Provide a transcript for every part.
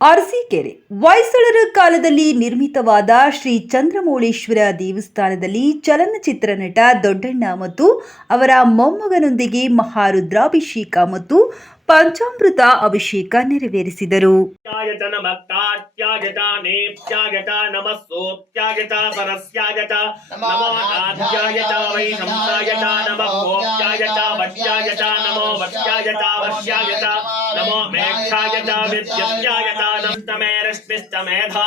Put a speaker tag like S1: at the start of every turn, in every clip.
S1: ಅರಸೀಕೆರೆ ಹೊಯ್ಸಳರ ಕಾಲದಲ್ಲಿ ನಿರ್ಮಿತವಾದ ಶ್ರೀ ಚಂದ್ರಮೌಳೇಶ್ವರ ದೇವಸ್ಥಾನದಲ್ಲಿ ಚಲನಚಿತ್ರ ನಟ ದೊಡ್ಡಣ್ಣ ಮತ್ತು ಅವರ ಮೊಮ್ಮಗನೊಂದಿಗೆ ಮಹಾರುದ್ರಾಭಿಷೇಕ ಮತ್ತು ಪಂಚಾಮೃತ ಅಭಿಷೇಕ ನೆರವೇರಿಸಿದರು.
S2: ನಮೋ ಮೇಘಾಯತ ವಿದ್ಯುತ್ಯಾಯತ ನಷ್ಟಮೇ ರಶ್ಮಿಷ್ಟಮೇಧಾ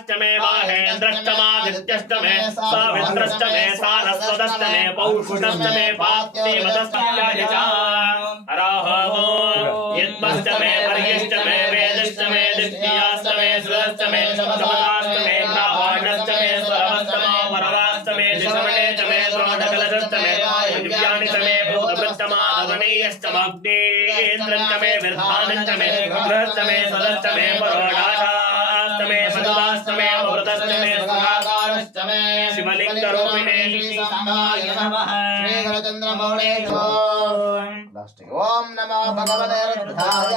S2: अष्टमे माहेन्द्रष्टमादित्यष्टमे साविन्द्रष्टमे सारस्वदष्टमे पौषुषष्टमे पाप्तिमदस्तम्याय च अराहवो यद्मष्टमे पर्यष्टमे वेदष्टमे दिष्ट्याष्टमे सुदष्टमे समदाष्टमे प्रावाष्टमे स्वरवस्तमा वरवाष्टमे दिशमणे च मे द्रोणकलषष्टमे दिव्यानि च मे भूतवृत्तमा अवनेयष्टमाग्नेन्द्रं च मे विर्धानं च मे गृहश्च मे सदश्च मे परो
S3: ఓం నమో భగవతే రుద్రాయ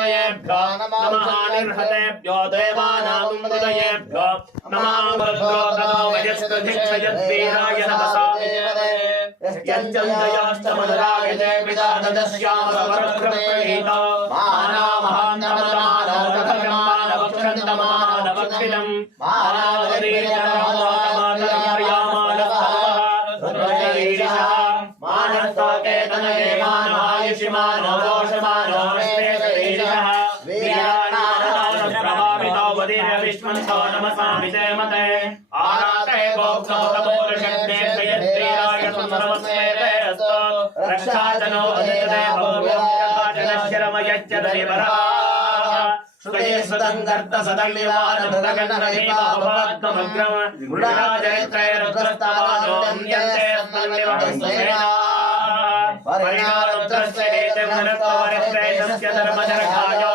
S2: हृदयेभ्यो नमः निर्हतेभ्यो देवानागं हृदयेभ्यो नमः भद्रोतनो वयस्कधिक्षयद्वीराय नमसा यञ्चन्दयाष्टमदराय देविदा ददस्यामरवरप्रप्रणीता मानामहान्तमदानवक्षन्तमानवक्षितम् वदीर्यविश्वन्तो नमसामिते मते आराते भोक्तमुतमूलशक्ते श्रियत्रीराय सुन्दरमस्मेते अस्तु रक्षा च नो अदितते भव्यं यथा च नश्यरमयच्च दरिवरः श्रुते सुदङ्गर्त सदङ्गिवानमृगण्डनीमभवत्तमग्रम गुणाजयत्रे रुद्रस्तमानो अन्यन्ते अस्मन्निवहंसेना परिणारुद्रस्य हेते मनस्तवरित्रेशस्य धर्मजनकायो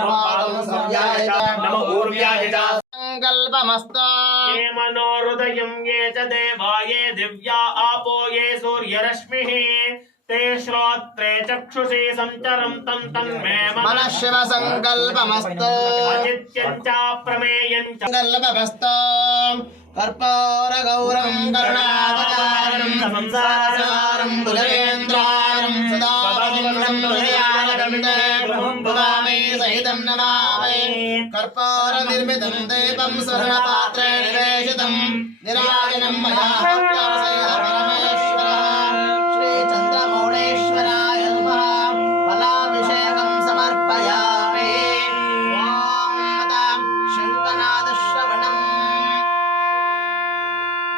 S2: नमो हृदयाय च नमेश्व्याय च नमः पादसंज्ञाय च नमः ऊर्व्याय च
S3: సంకల్పమస్తో
S2: ये मनोहृदयं ये च देवा ये दिव्या आपो ये सूर्यरश्मिः ते श्रोत्रे चक्षुषी सञ्चरं तं तन्मे
S3: मनः
S2: मनः
S3: शिव सङ्कल्पमस्तु
S2: अचित्यं च प्रमेयं च
S3: सङ्कल्पमस्तु कर्पूरगौरं करुणावतारं संसारसारं भुजगेन्द्रारं सदा भवामि सहितं नमामि कर्पूरनिर्मितं दीपं स्वर्णपात्रे निवेशितं निराजनं मया भक्तासहितं